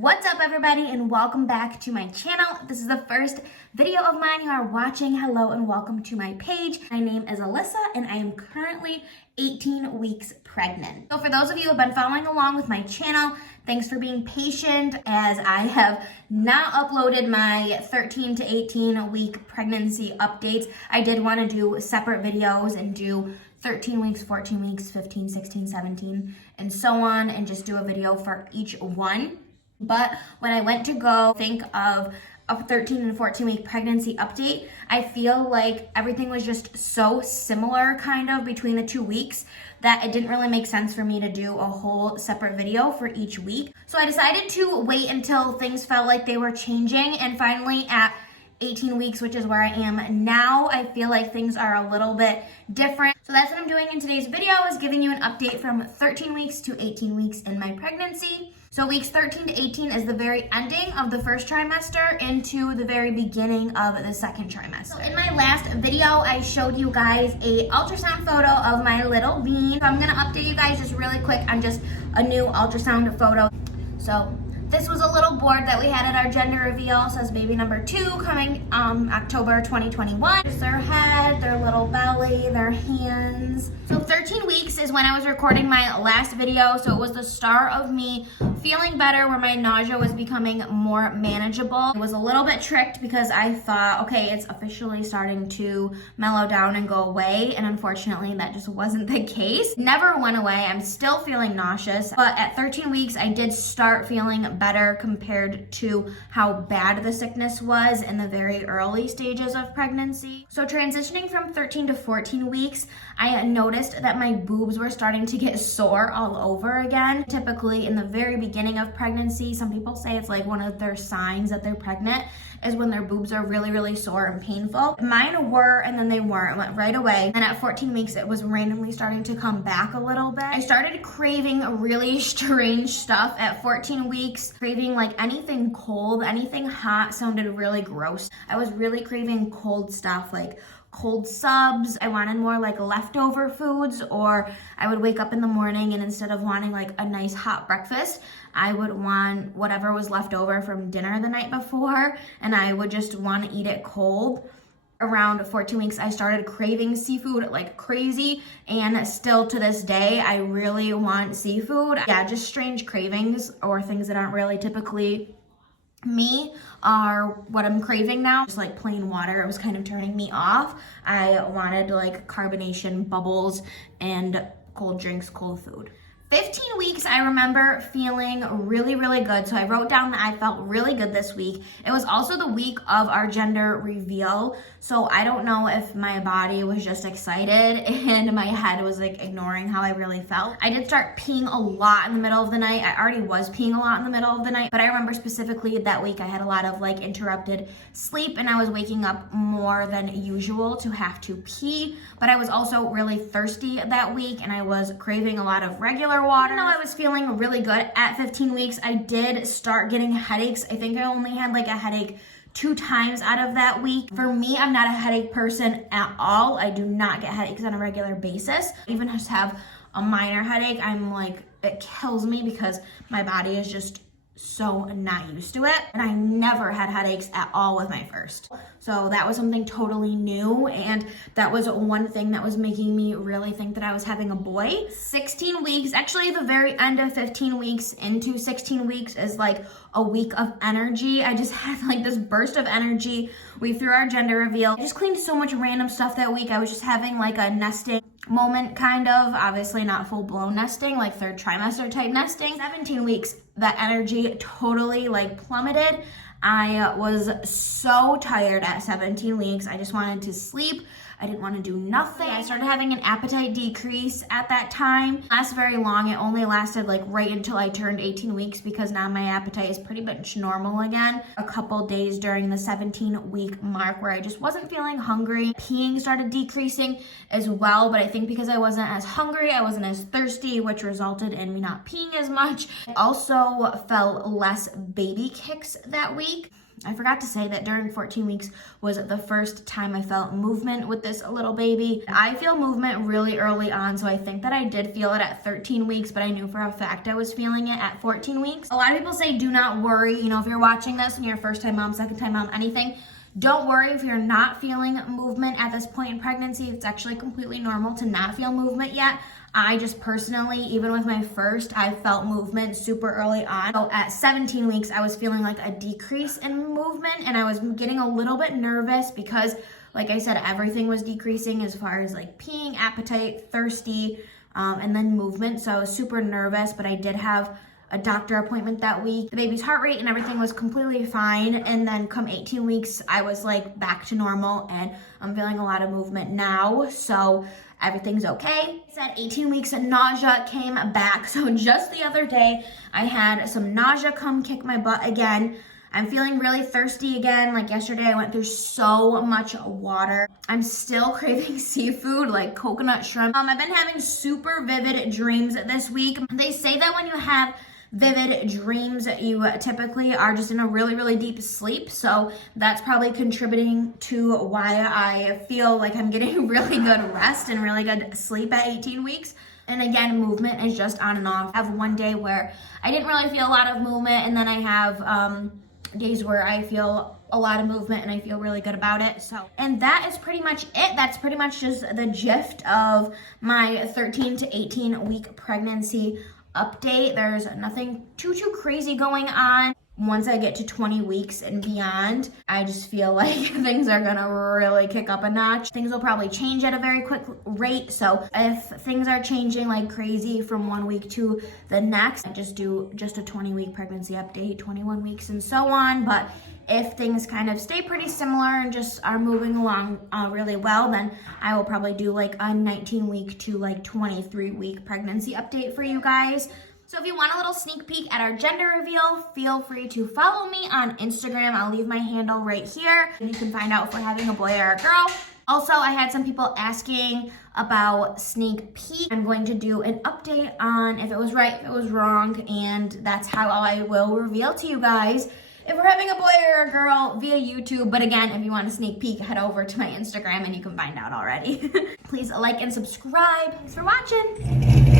What's up everybody and welcome back to my channel. This is the first video of mine you are watching. Hello and welcome to my page. My name is Alyssa and I am currently 18 weeks pregnant. So for those of you who have been following along with my channel, thanks for being patient as I have now uploaded my 13 to 18 week pregnancy updates. I did want to do separate videos and do 13 weeks, 14 weeks, 15, 16, 17, and so on, and just do a video for each one. But when I went to go think of a 13 and 14 week pregnancy update, I feel like everything was just so similar kind of between the 2 weeks that it didn't really make sense for me to do a whole separate video for each week. So I decided to wait until things felt like they were changing, and finally at 18 weeks, which is where I am now, I feel like things are a little bit different. So that's what I'm doing in today's video, is giving you an update from 13 weeks to 18 weeks in my pregnancy. So weeks 13 to 18 is the very ending of the first trimester into the very beginning of the second trimester. So in my last video, I showed you guys a ultrasound photo of my little bean. So I'm gonna update you guys just really quick on just a new ultrasound photo. So this was a little board that we had at our gender reveal. It says baby number 2 coming October 2021. There's their head, their little belly, their hands. So 13 weeks is when I was recording my last video. So it was the start of me feeling better, where my nausea was becoming more manageable. I was a little bit tricked because I thought, okay, it's officially starting to mellow down and go away. And unfortunately, that just wasn't the case. Never went away. I'm still feeling nauseous. But at 13 weeks, I did start feeling better compared to how bad the sickness was in the very early stages of pregnancy. So transitioning from 13 to 14 weeks, I noticed that my boobs were starting to get sore all over again. Typically in the very beginning of pregnancy, some people say it's like one of their signs that they're pregnant is when their boobs are really, really sore and painful. Mine were, and then they weren't. It went right away. And at 14 weeks, it was randomly starting to come back a little bit. I started craving really strange stuff at 14 weeks, craving like anything cold, anything hot sounded really gross. I was really craving cold stuff, like cold subs. I wanted more like leftover foods, or I would wake up in the morning and instead of wanting like a nice hot breakfast, I would want whatever was left over from dinner the night before, and I would just want to eat it cold. Around 14 weeks, I started craving seafood like crazy, and still to this day, I really want seafood. Yeah, just strange cravings or things that aren't really typically me are what I'm craving now. Just like plain water, it was kind of turning me off. I wanted like carbonation, bubbles, and cold drinks, cold food. 15 weeks, I remember feeling really, really good. So I wrote down that I felt really good this week. It was also the week of our gender reveal. So I don't know if my body was just excited and my head was like ignoring how I really felt. I did start peeing a lot in the middle of the night. I already was peeing a lot in the middle of the night, but I remember specifically that week I had a lot of like interrupted sleep and I was waking up more than usual to have to pee. But I was also really thirsty that week and I was craving a lot of regular water. Even though I was feeling really good at 15 weeks, I did start getting headaches. I think I only had like a headache 2 times out of that week. For me, I'm not a headache person at all. I do not get headaches on a regular basis. Even just have a minor headache, I'm like, it kills me because my body is just so not used to it. And I never had headaches at all with my first. So that was something totally new, and that was one thing that was making me really think that I was having a boy. 16 weeks, actually the very end of 15 weeks into 16 weeks is like a week of energy. I just had like this burst of energy. We threw our gender reveal. I just cleaned so much random stuff that week. I was just having like a nesting moment, kind of. Obviously not full-blown nesting, like third trimester type nesting. 17 weeks, that energy totally like plummeted. I was so tired at 17 weeks. I just wanted to sleep. I didn't want to do nothing. I started having an appetite decrease at that time. It didn't last very long. It only lasted like right until I turned 18 weeks because now my appetite is pretty much normal again. A couple days during the 17-week mark where I just wasn't feeling hungry. Peeing started decreasing as well, but I think because I wasn't as hungry, I wasn't as thirsty, which resulted in me not peeing as much. I also felt less baby kicks that week. I forgot to say that during 14 weeks was the first time I felt movement with this little baby. I feel movement really early on, so I think that I did feel it at 13 weeks, but I knew for a fact I was feeling it at 14 weeks. A lot of people say do not worry, you know, if you're watching this and you're a first time mom, second time mom, anything, don't worry if you're not feeling movement at this point in pregnancy. It's actually completely normal to not feel movement yet. I just personally, even with my first, I felt movement super early on. So at 17 weeks, I was feeling like a decrease in movement, and I was getting a little bit nervous because, like I said, everything was decreasing as far as like peeing, appetite, thirsty, and then movement. So I was super nervous, but I did have a doctor appointment that week. The baby's heart rate and everything was completely fine. And then come 18 weeks, I was like back to normal, and I'm feeling a lot of movement now. So everything's okay. At 18 weeks, nausea came back. So just the other day, I had some nausea come kick my butt again. I'm feeling really thirsty again. Like yesterday, I went through so much water. I'm still craving seafood, like coconut shrimp. I've been having super vivid dreams this week. They say that when you have vivid dreams, you typically are just in a really, really deep sleep. So that's probably contributing to why I feel like I'm getting really good rest and really good sleep at 18 weeks. And again, movement is just on and off. I have one day where I didn't really feel a lot of movement, and then I have days where I feel a lot of movement and I feel really good about it. So, and that is pretty much it. That's pretty much just the gist of my 13 to 18 week pregnancy update. There's nothing too crazy going on. Once I get to 20 weeks and beyond, I just feel like things are gonna really kick up a notch. Things will probably change at a very quick rate. So if things are changing like crazy from 1 week to the next, I just do just a 20-week pregnancy update, 21 weeks and so on. But if things kind of stay pretty similar and just are moving along really well, then I will probably do like a 19-week to like 23-week pregnancy update for you guys. So if you want a little sneak peek at our gender reveal, feel free to follow me on Instagram. I'll leave my handle right here, and you can find out if we're having a boy or a girl. Also, I had some people asking about sneak peek. I'm going to do an update on if it was right, if it was wrong, and that's how I will reveal to you guys if we're having a boy or a girl via YouTube. But again, if you want a sneak peek, head over to my Instagram and you can find out already. Please like and subscribe. Thanks for watching.